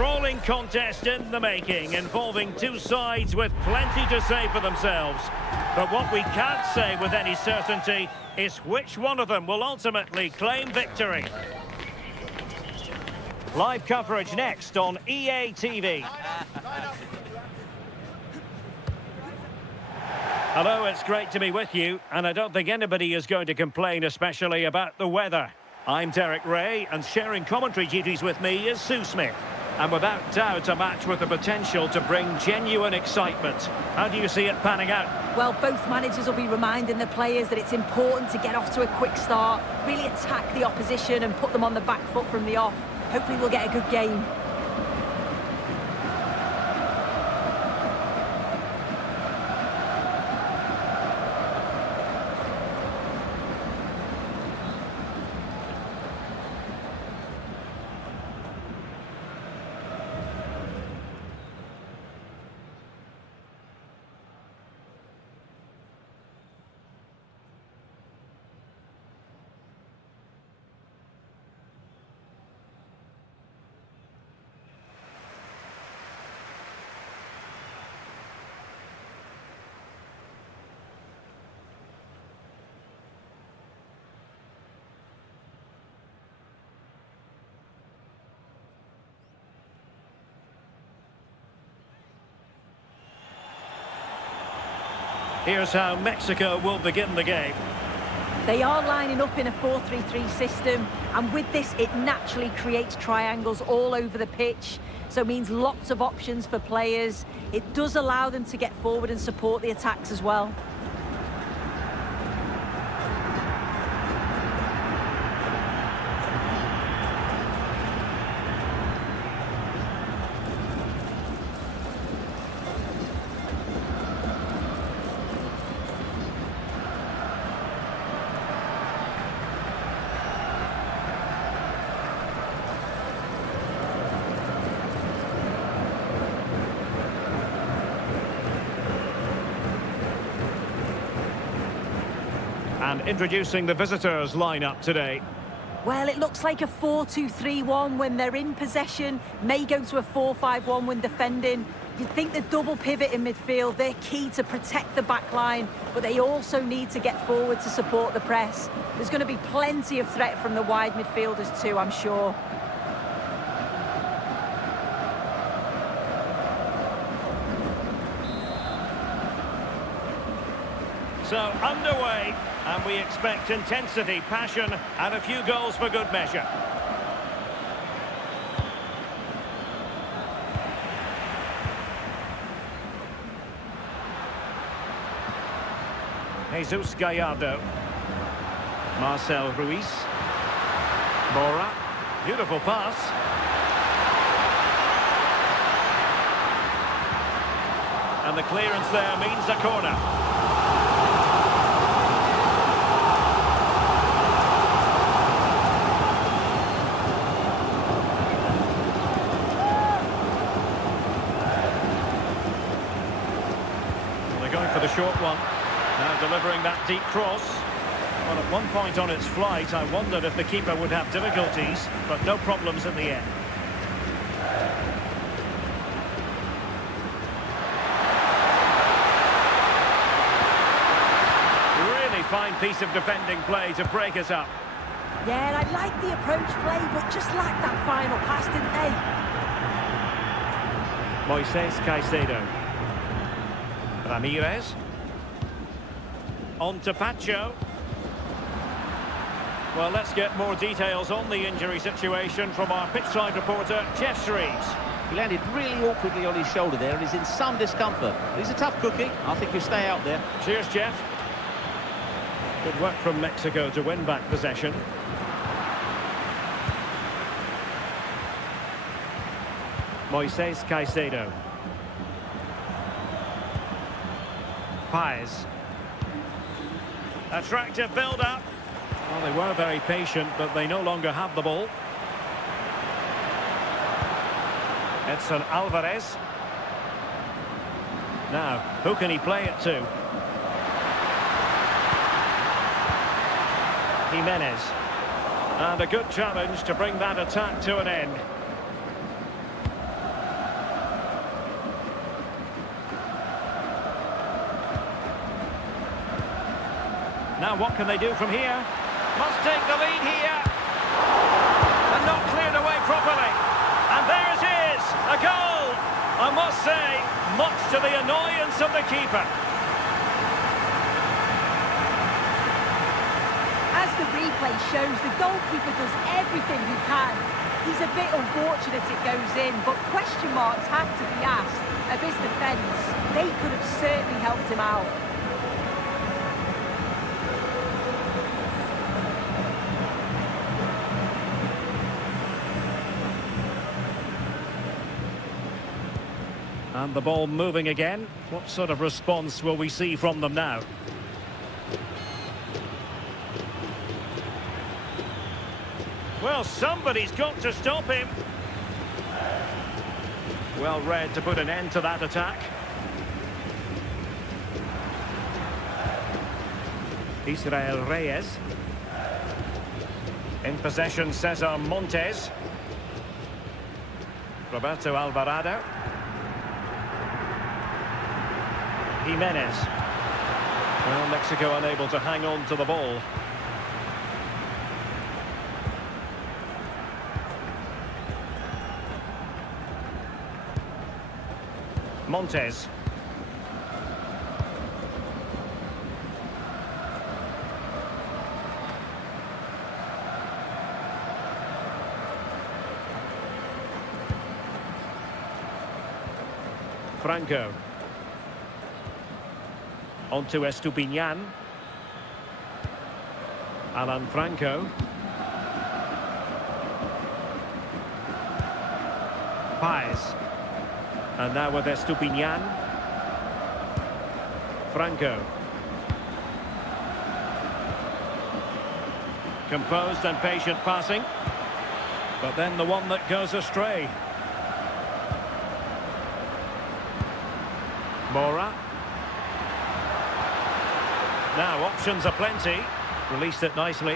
Sprawling contest in the making, involving two sides with plenty to say for themselves. But what we can't say with any certainty is which one of them will ultimately claim victory. Live coverage next on EA TV. Hello, it's great to be with you, and I don't think anybody is going to complain especially about the weather. I'm Derek Ray, and sharing commentary duties with me is Sue Smith. And without doubt, a match with the potential to bring genuine excitement. How do you see it panning out? Well, both managers will be reminding the players that it's important to get off to a quick start, really attack the opposition and put them on the back foot from the off. Hopefully we'll get a good game. Here's how Mexico will begin the game. They are lining up in a 4-3-3 system, and with this it naturally creates triangles all over the pitch, so it means lots of options for players. It does allow them to get forward and support the attacks as well. And introducing the visitors' lineup today. Well, it looks like a 4-2-3-1 when they're in possession, may go to a 4-5-1 when defending. You'd think the double pivot in midfield, they're key to protect the back line, but they also need to get forward to support the press. There's going to be plenty of threat from the wide midfielders too, I'm sure. So, underway, and we expect intensity, passion, and a few goals for good measure. Jesus Gallardo. Marcel Ruiz. Mora. Beautiful pass. And the clearance there means a corner. Going for the short one. Now delivering that deep cross. Well, at one point on its flight, I wondered if the keeper would have difficulties, but no problems in the end. Really fine piece of defending play to break us up. Yeah, I like the approach play, but just lacked that final pass, didn't they? Moises Caicedo. Ramirez. On to Pacho. Well, let's get more details on the injury situation from our pitchside reporter, Jeff Shreves. He landed really awkwardly on his shoulder there and is in some discomfort. He's a tough cookie. I think he'll stay out there. Cheers, Jeff. Good work from Mexico to win back possession. Moises Caicedo. Paez. Attractive build-up. Well, they were very patient, but they no longer have the ball. Edson Alvarez. Now, who can he play it to? Jimenez. And a good challenge to bring that attack to an end. Now what can they do from here? Must take the lead here. And not cleared away properly. And there it is, a goal. I must say, much to the annoyance of the keeper. As the replay shows, the goalkeeper does everything he can. He's a bit unfortunate it goes in, but question marks have to be asked of his defence. They could have certainly helped him out. And the ball moving again. What sort of response will we see from them now? Well, somebody's got to stop him. Well read to put an end to that attack. Israel Reyes. In possession, Cesar Montes. Roberto Alvarado. Jimenez. Well, Mexico unable to hang on to the ball. Montes. Franco. On to Estupiñán. Alan Franco. Paez. And now with Estupiñán. Franco. Composed and patient passing. But then the one that goes astray. Mora. Now options are plenty. Released it nicely.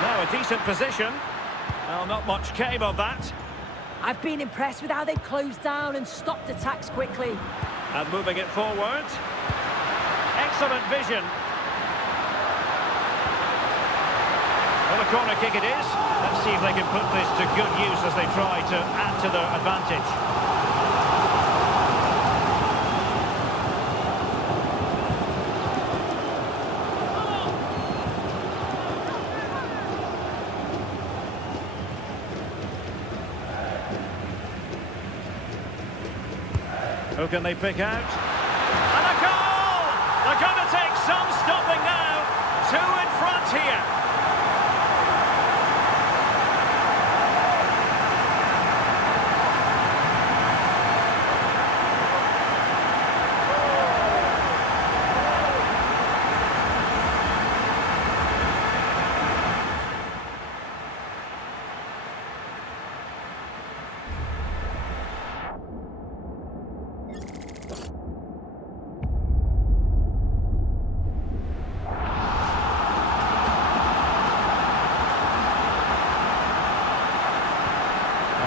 Now a decent position. Well, not much came of that. I've been impressed with how they've closed down and stopped attacks quickly. And moving it forward. Excellent vision. Well, a corner kick it is. Let's see if they can put this to good use as they try to add to their advantage. Who can they pick out? And a goal! They're going to take some stopping now. Two in front here.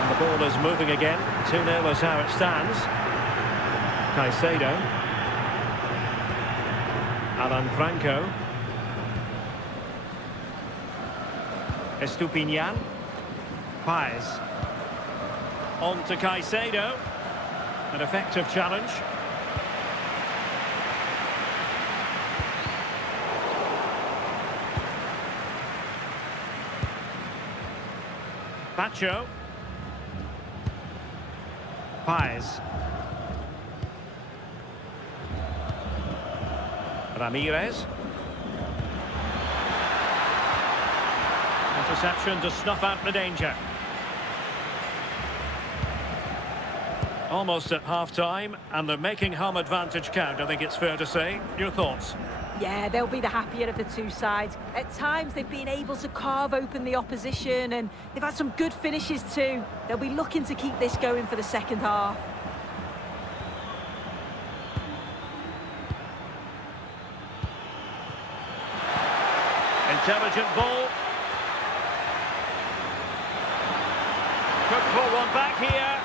The ball is moving again. 2-0 is how it stands. Caicedo. Alan Franco. Estupiñán. Paez. On to Caicedo. An effective challenge. Pacho. Paez. Ramirez. Interception to snuff out the danger. Almost at half-time, and they're making home advantage count, I think it's fair to say. Your thoughts? Yeah, they'll be the happier of the two sides. At times, they've been able to carve open the opposition, and they've had some good finishes too. They'll be looking to keep this going for the second half. Intelligent ball. Could pull one back here.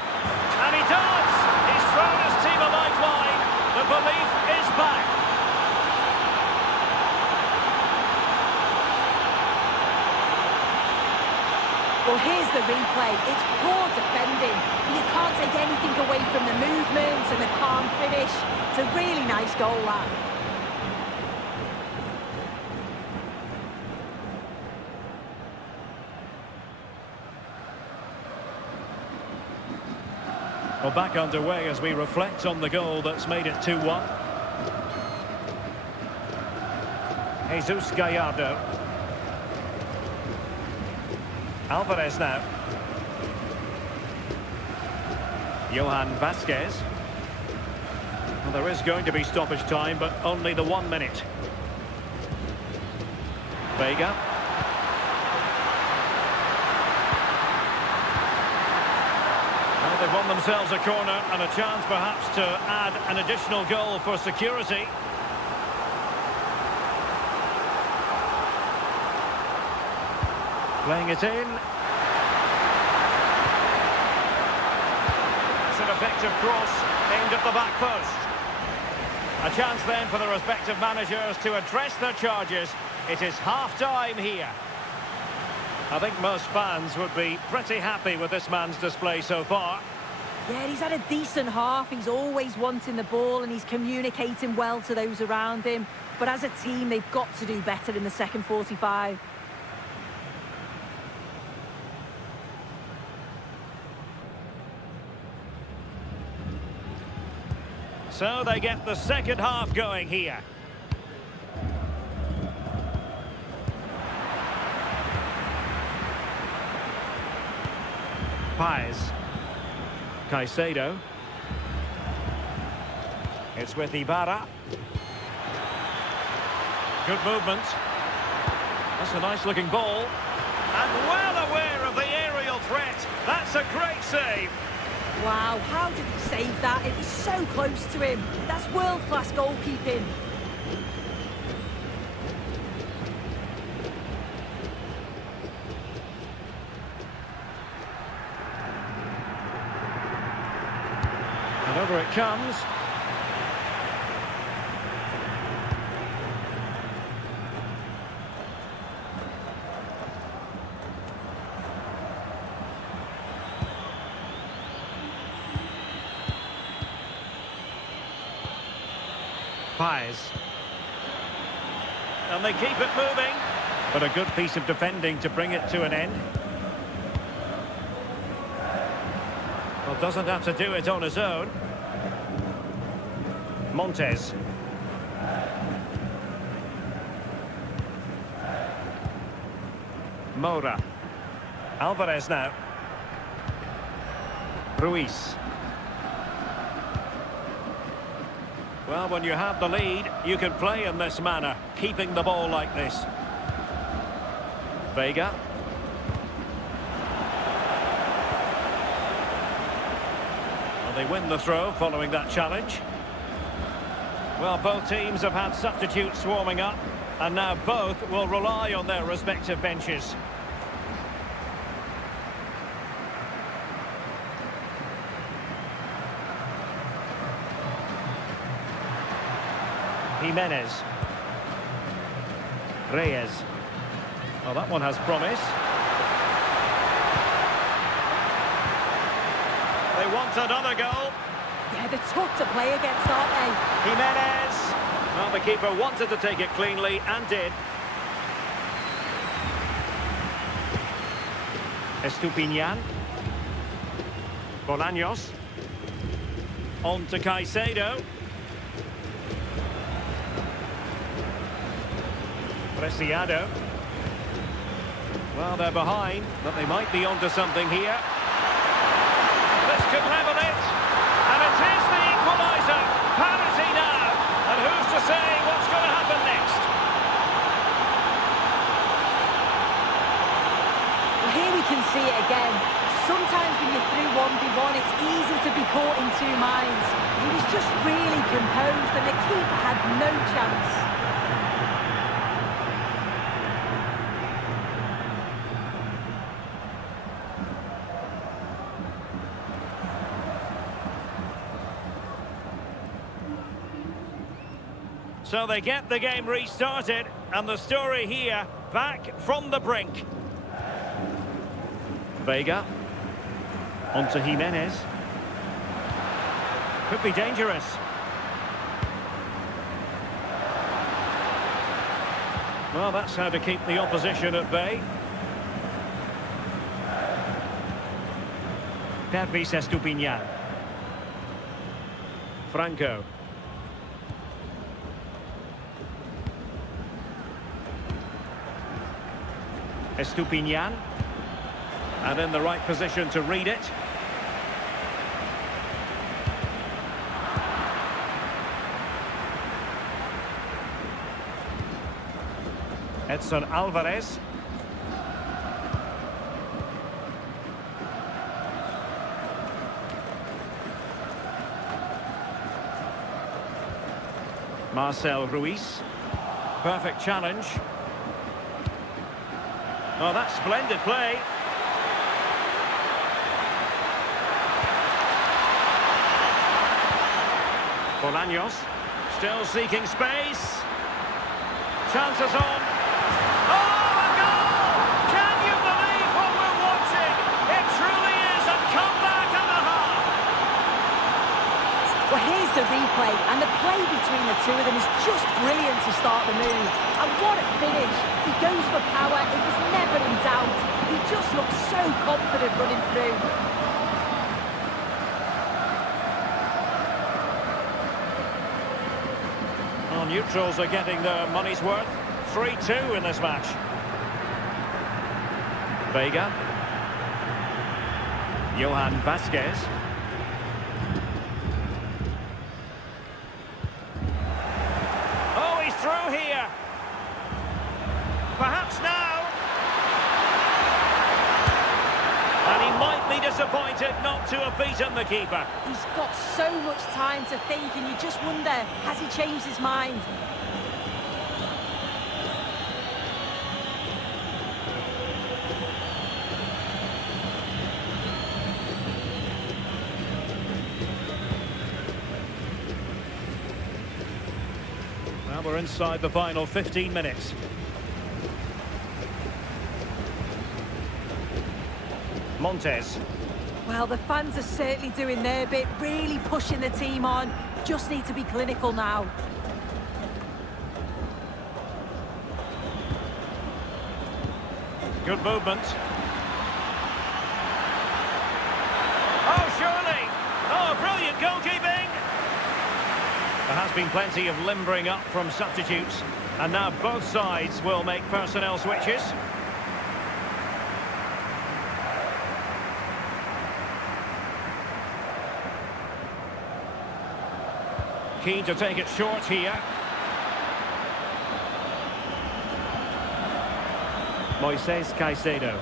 Well, here's the replay. It's poor defending. You can't take anything away from the movement and the calm finish. It's a really nice goal, that. Well, back underway as we reflect on the goal that's made it 2-1. Jesus Gallardo. Alvarez now. Johan Vasquez. Well, there is going to be stoppage time, but only the 1 minute. Vega. Well, they've won themselves a corner and a chance perhaps to add an additional goal for security. Playing it in. It's an effective cross aimed at the back post. A chance then for the respective managers to address their charges. It is half-time here. I think most fans would be pretty happy with this man's display so far. Yeah, he's had a decent half. He's always wanting the ball and he's communicating well to those around him. But as a team, they've got to do better in the second 45. So they get the second half going here. Paez. Caicedo. It's with Ibarra. Good movement. That's a nice looking ball. And well aware of the aerial threat. That's a great save. Wow, how did he save that? It was so close to him. That's world-class goalkeeping. And over it comes. Paez. And they keep it moving. But a good piece of defending to bring it to an end. Well, doesn't have to do it on his own. Montes. Moura. Alvarez now. Ruiz. Well, when you have the lead, you can play in this manner, keeping the ball like this. Vega. Well, they win the throw following that challenge. Well, both teams have had substitutes swarming up, and now both will rely on their respective benches. Jimenez. Reyes. Oh, that one has promise. They want another goal. Yeah, they're tough to play against, aren't they? Jimenez. Well, the keeper wanted to take it cleanly and did. Estupiñán. Bolaños. On to Caicedo. Preciado. Well, they're behind, but they might be onto something here. This could level it. And it is the equaliser. Parity now. And who's to say what's going to happen next? Well, here we can see it again. Sometimes when you're through 1v1, it's easy to be caught in two minds. He was just really composed and the keeper had no chance. So they get the game restarted, and the story here, back from the brink. Vega. On to Jimenez. Could be dangerous. Well, that's how to keep the opposition at bay. Pervis Estupiñán. Franco. Estupiñán. And in the right position to read it. Edson Alvarez. Marcel Ruiz. Perfect challenge. Oh, that's splendid play. Bolaños. Still seeking space. Chances on. Oh, a goal! Can you believe what we're watching? It truly is a comeback and a half. Well, here's the replay, and the play between the two of them is just brilliant to start the move. And what a finish. He goes for power. It was never in doubt. He just looks so confident running through. Well, neutrals are getting their money's worth. 3-2 in this match. Vega. Johan Vasquez. Oh, he's through here. Perhaps now. And he might be disappointed not to have beaten the keeper. He's got so much time to think, and you just wonder, has he changed his mind? Well, we're inside the final 15 minutes. Montes. Well, the fans are certainly doing their bit, really pushing the team on. Just need to be clinical now. Good movement. Oh, surely! Oh, brilliant goalkeeping! There has been plenty of limbering up from substitutes, and now both sides will make personnel switches. Keen to take it short here. Moises Caicedo.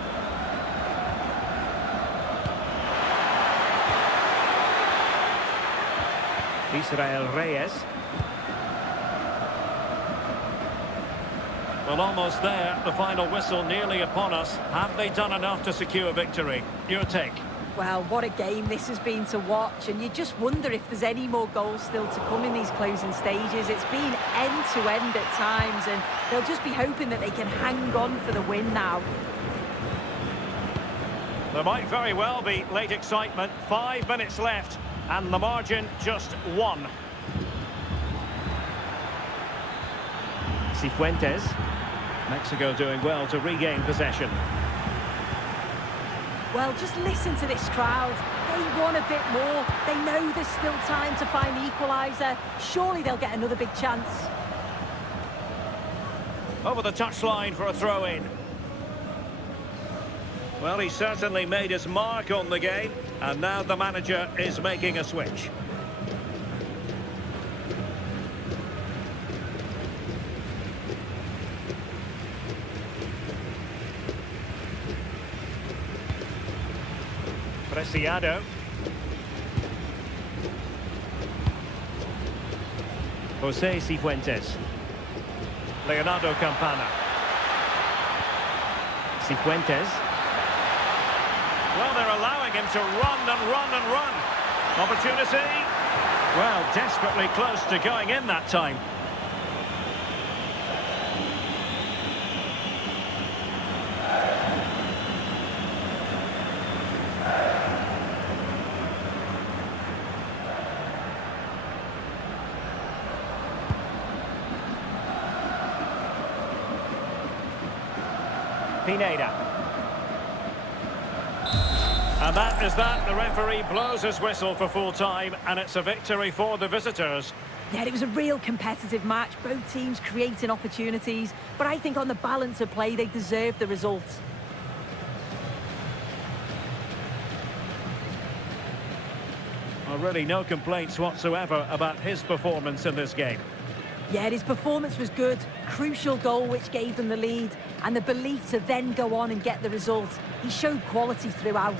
Israel Reyes. Well, almost there. The final whistle nearly upon us. Have they done enough to secure victory? Your take? Well, what a game this has been to watch, and you just wonder if there's any more goals still to come in these closing stages. It's been end-to-end at times, and they'll just be hoping that they can hang on for the win now. There might very well be late excitement. 5 minutes left, and the margin just 1. Cifuentes. Mexico doing well to regain possession. Well, just listen to this crowd. They want a bit more. They know there's still time to find the equaliser. Surely they'll get another big chance. Over the touchline for a throw-in. Well, he certainly made his mark on the game, and now the manager is making a switch. Preciado. José Cifuentes. Leonardo Campana. Cifuentes. Well, they're allowing him to run and run and run. Opportunity. Well, desperately close to going in that time. Pineda. And that is that. The referee blows his whistle for full time, and it's a victory for the visitors. Yeah, it was a real competitive match. Both teams creating opportunities, but I think on the balance of play, they deserved the results. Well, really no complaints whatsoever about his performance in this game. Yeah, his performance was good. Crucial goal which gave them the lead, and the belief to then go on and get the result. He showed quality throughout.